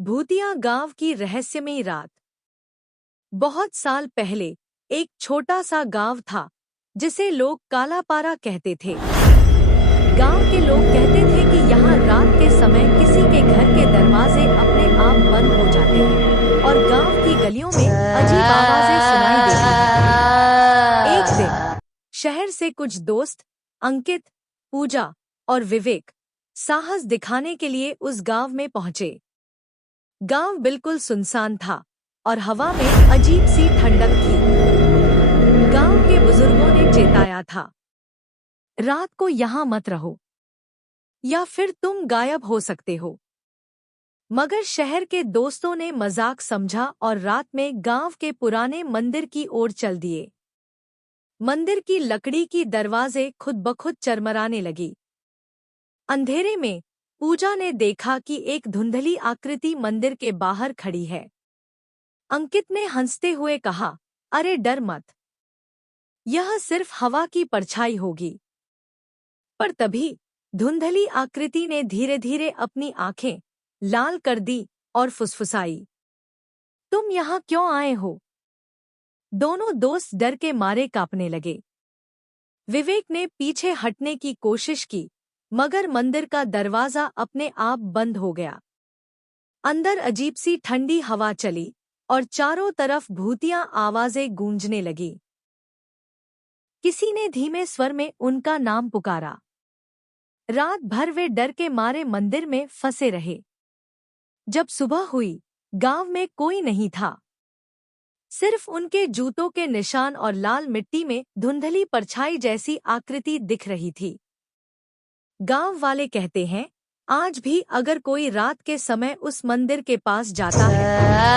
भूतिया गांव की रहस्यमयी रात। बहुत साल पहले एक छोटा सा गांव था जिसे लोग कालापारा कहते थे। गांव के लोग कहते थे कि यहाँ रात के समय किसी के घर के दरवाजे अपने आप बंद हो जाते हैं और गांव की गलियों में अजीब आवाजें सुनाई देती हैं। एक दिन शहर से कुछ दोस्त अंकित, पूजा और विवेक साहस दिखाने के लिए उस गांव में पहुंचे। गांव बिल्कुल सुनसान था और हवा में अजीब सी ठंडक थी। गांव के बुजुर्गों ने चेताया था, रात को यहाँ मत रहो या फिर तुम गायब हो सकते हो। मगर शहर के दोस्तों ने मजाक समझा और रात में गांव के पुराने मंदिर की ओर चल दिए। मंदिर की लकड़ी की दरवाजे खुद ब खुद चरमराने लगी। अंधेरे में पूजा ने देखा कि एक धुंधली आकृति मंदिर के बाहर खड़ी है। अंकित ने हंसते हुए कहा, अरे डर मत, यह सिर्फ हवा की परछाई होगी। पर तभी धुंधली आकृति ने धीरे धीरे अपनी आंखें लाल कर दी और फुसफुसाई, तुम यहाँ क्यों आए हो? दोनों दोस्त डर के मारे कांपने लगे। विवेक ने पीछे हटने की कोशिश की, मगर मंदिर का दरवाजा अपने आप बंद हो गया। अंदर अजीब सी ठंडी हवा चली और चारों तरफ भूतिया आवाजें गूंजने लगी। किसी ने धीमे स्वर में उनका नाम पुकारा। रात भर वे डर के मारे मंदिर में फंसे रहे। जब सुबह हुई, गांव में कोई नहीं था। सिर्फ उनके जूतों के निशान और लाल मिट्टी में धुंधली परछाई जैसी आकृति दिख रही थी। गांव वाले कहते हैं, आज भी अगर कोई रात के समय उस मंदिर के पास जाता है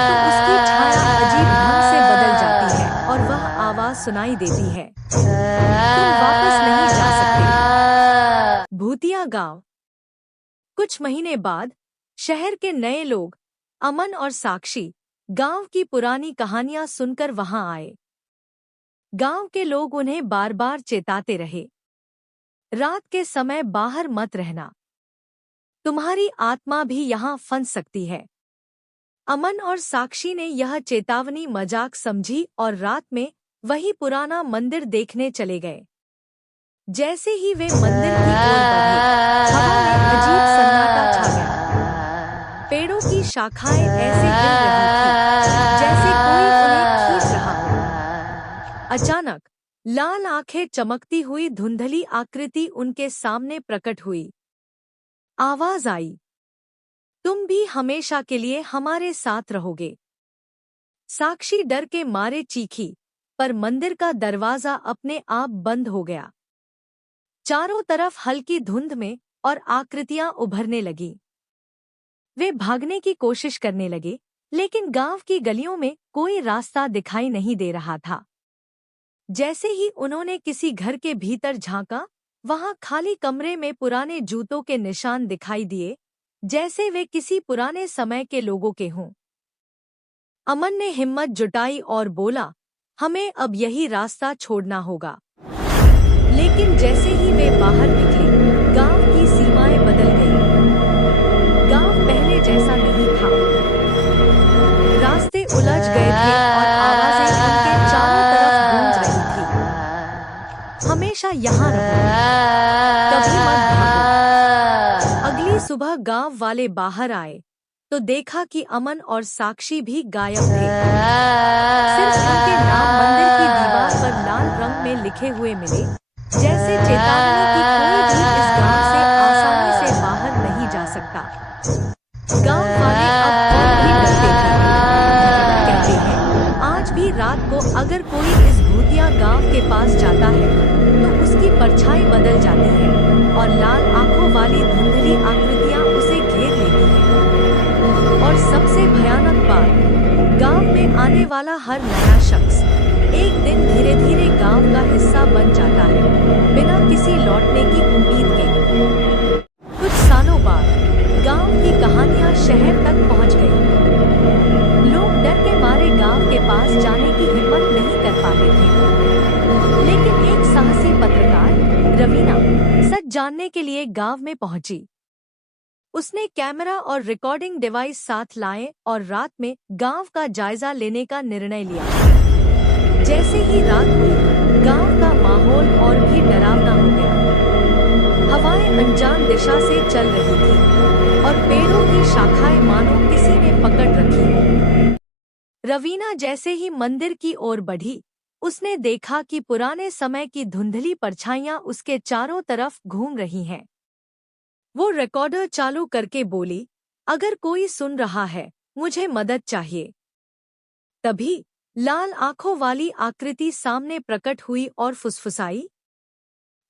तो उसकी छाया अजीब ढंग से बदल जाती है और वह आवाज सुनाई देती है, तुम वापस नहीं जा सकते। भूतिया गांव। कुछ महीने बाद शहर के नए लोग अमन और साक्षी गांव की पुरानी कहानियां सुनकर वहां आए। गांव के लोग उन्हें बार बार चेताते रहे, रात के समय बाहर मत रहना, तुम्हारी आत्मा भी यहाँ फंस सकती है। अमन और साक्षी ने यह चेतावनी मजाक समझी और रात में वही पुराना मंदिर देखने चले गए। जैसे ही वे मंदिर की ओर बढ़े, हवा में अजीब सन्नाटा छा गया। पेड़ों की शाखाएं ऐसे हिल रही थीं, जैसे कोई उन्हें खींच रहा हो। अचानक लाल आंखें चमकती हुई धुंधली आकृति उनके सामने प्रकट हुई। आवाज आई, तुम भी हमेशा के लिए हमारे साथ रहोगे। साक्षी डर के मारे चीखी, पर मंदिर का दरवाजा अपने आप बंद हो गया। चारों तरफ हल्की धुंध में और आकृतियां उभरने लगीं। वे भागने की कोशिश करने लगे, लेकिन गांव की गलियों में कोई रास्ता दिखाई नहीं दे रहा था। जैसे ही उन्होंने किसी घर के भीतर झांका, वहां खाली कमरे में पुराने जूतों के निशान दिखाई दिए, जैसे वे किसी पुराने समय के लोगों के हों। अमन ने हिम्मत जुटाई और बोला, हमें अब यही रास्ता छोड़ना होगा। लेकिन जैसे ही वे बाहर निकले, गांव की सीमाएं बदल गईं। गांव पहले जैसा नहीं था। रास्ते उलझ गए थे और आवाजें उनके चारों तरफ गूंज रही थी। हमेशा यहाँ रहो, कभी मत भागो। अगली सुबह गांव वाले बाहर आए तो देखा कि अमन और साक्षी भी गायब थे। सिर्फ उनके नाम मंदिर की दीवार पर लाल रंग में लिखे हुए मिले, जैसे चेतावनी कि कोई भी इस गांव से आसानी से बाहर नहीं जा सकता। गांव वाले अब और भी डरते थे। कहते हैं, आज भी रात को अगर कोई इस भूतिया गांव के पास जाता है तो उसकी परछाई बदल जाती है और लाल आंखों वाली धुंधली आकृतियां उसे घेर लेती हैं। और सबसे भयानक बात, गांव में आने वाला हर नया शख्स एक दिन धीरे धीरे गांव का हिस्सा बन जाता है, बिना किसी लौटने की उम्मीद के। कुछ सालों बाद गांव की कहानियां शहर तक पहुंच गईं। लोग डर के मारे गांव के पास जाने की हिम्मत नहीं कर पाते थे। लेकिन एक साहसी पत्रकार रवीना सच जानने के लिए गांव में पहुंची। उसने कैमरा और रिकॉर्डिंग डिवाइस साथ लाए और रात में गांव का जायजा लेने का निर्णय लिया। जैसे ही रात हुई, गांव का माहौल और भी डरावना हो गया। हवाएं अनजान दिशा से चल रही थी और पेड़ों की शाखाएं मानो किसी ने पकड़ रखी हो। रवीना जैसे ही मंदिर की ओर बढ़ी, उसने देखा कि पुराने समय की धुंधली परछाइयां उसके चारों तरफ घूम रही हैं। वो रिकॉर्डर चालू करके बोली, अगर कोई सुन रहा है, मुझे मदद चाहिए। तभी लाल आंखों वाली आकृति सामने प्रकट हुई और फुसफुसाई,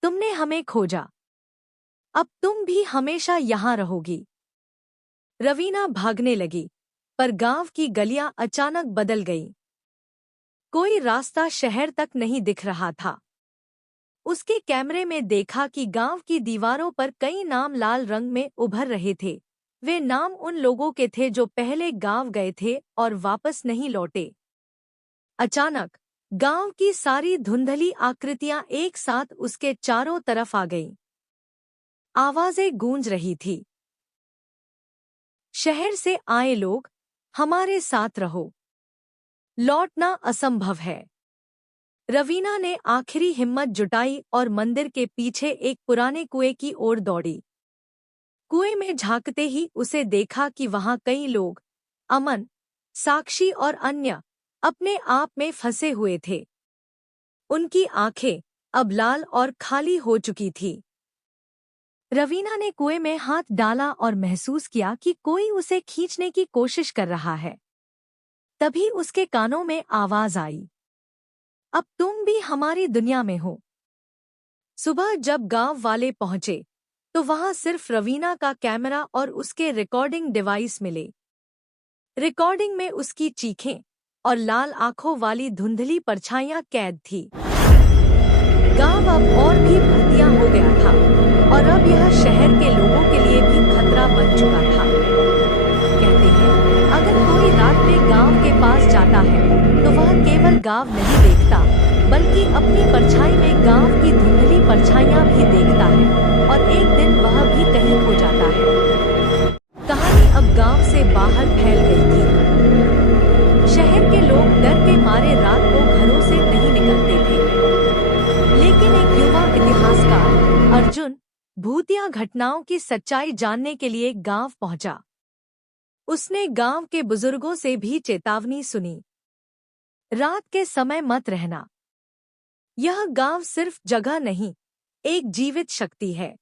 तुमने हमें खोजा, अब तुम भी हमेशा यहाँ रहोगी। रवीना भागने लगी, पर गांव की गलियां अचानक बदल गईं। कोई रास्ता शहर तक नहीं दिख रहा था। उसके कैमरे में देखा कि गांव की दीवारों पर कई नाम लाल रंग में उभर रहे थे। वे नाम उन लोगों के थे जो पहले गांव गए थे और वापस नहीं लौटे। अचानक गांव की सारी धुंधली आकृतियां एक साथ उसके चारों तरफ आ गईं। आवाजें गूंज रही थी, शहर से आए लोग, हमारे साथ रहो, लौटना असंभव है। रवीना ने आखिरी हिम्मत जुटाई और मंदिर के पीछे एक पुराने कुएं की ओर दौड़ी। कुएं में झांकते ही उसे देखा कि वहां कई लोग, अमन, साक्षी और अन्य, अपने आप में फंसे हुए थे। उनकी आंखें अब लाल और खाली हो चुकी थी। रवीना ने कुएं में हाथ डाला और महसूस किया कि कोई उसे खींचने की कोशिश कर रहा है। तभी उसके कानों में आवाज आई, अब तुम भी हमारी दुनिया में हो। सुबह जब गांव वाले पहुंचे, तो वहां सिर्फ रवीना का कैमरा और उसके रिकॉर्डिंग डिवाइस मिले। रिकॉर्डिंग में उसकी चीखें और लाल आंखों वाली धुंधली परछाइयां कैद थी। गांव अब और भी भूतिया हो गया था और अब यह शहर के लोगों के लिए भी खतरा बन चुका था। कहते हैं, अगर कोई रात में गांव के पास जाता है, तो वह केवल गांव नहीं देखता, बल्कि अपनी परछाई में गांव की धुंधली परछाइयां भी देखता है और एक दिन वह भी कहीं खो जाता है। कहानी अब गांव से बाहर फैल गई थी। शहर के लोग डर के मारे रात को घरों से नहीं निकलते थे। लेकिन एक युवा इतिहासकार अर्जुन भूतिया घटनाओं की सच्चाई जानने के लिए गांव पहुंचा। उसने गांव के बुजुर्गों से भी चेतावनी सुनी, रात के समय मत रहना। यह गांव सिर्फ जगह नहीं, एक जीवित शक्ति है।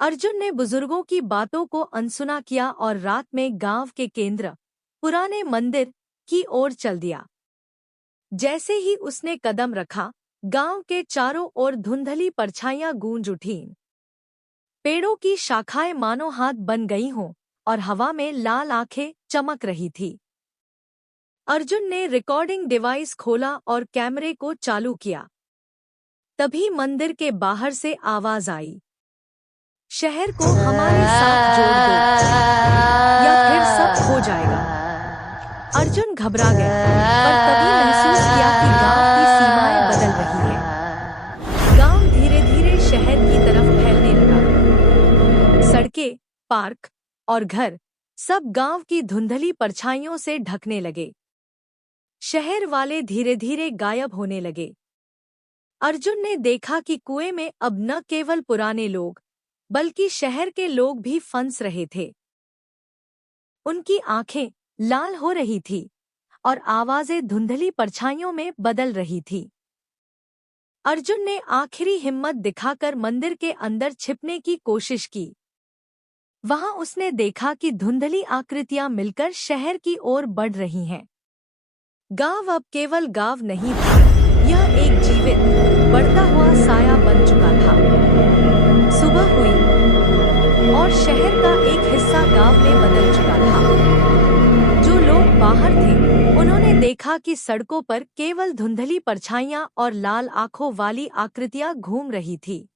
अर्जुन ने बुजुर्गों की बातों को अनसुना किया और रात में गांव के केंद्र, पुराने मंदिर की ओर चल दिया। जैसे ही उसने कदम रखा, गांव के चारों ओर धुंधली परछाइयां गूंज उठीं। पेड़ों की शाखाएं मानो हाथ बन गई हों और हवा में लाल आंखें चमक रही थी। अर्जुन ने रिकॉर्डिंग डिवाइस खोला और कैमरे को चालू किया। तभी मंदिर के बाहर से आवाज आई, शहर को हमारे साथ जोड़ दो या फिर सब खो जाएगा। अर्जुन घबरा गया, पर तभी महसूस किया कि गांव की सीमाएं बदल रही हैं। गांव धीरे धीरे शहर की तरफ फैलने लगा। सड़कें, पार्क और घर सब गांव की धुंधली परछाइयों से ढकने लगे। शहर वाले धीरे धीरे गायब होने लगे। अर्जुन ने देखा कि कुएं में अब न केवल पुराने लोग, बल्कि शहर के लोग भी फंस रहे थे। उनकी आंखें लाल हो रही थी और आवाजें धुंधली परछाइयों में बदल रही थी। अर्जुन ने आखिरी हिम्मत दिखाकर मंदिर के अंदर छिपने की कोशिश की। वहां उसने देखा कि धुंधली आकृतियां मिलकर शहर की ओर बढ़ रही हैं। गांव अब केवल गांव नहीं था, यह एक जीवित, बढ़ता हुआ साया बन चुका था। सुबह हुई और शहर का एक हिस्सा गांव में बदल चुका था। जो लोग बाहर थे, उन्होंने देखा कि सड़कों पर केवल धुंधली परछाइयां और लाल आंखों वाली आकृतियां घूम रही थी।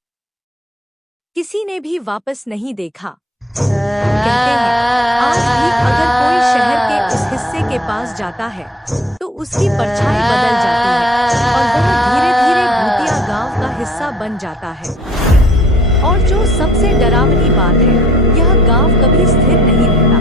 किसी ने भी वापस नहीं देखा। कहते हैं, आज भी अगर कोई शहर के उस हिस्से के पास जाता है, तो उसकी परछाई बदल जाती है और वह धीरे धीरे भूतिया गांव का हिस्सा बन जाता है। और जो सबसे डरावनी बात है, यह गांव कभी स्थिर नहीं रहता।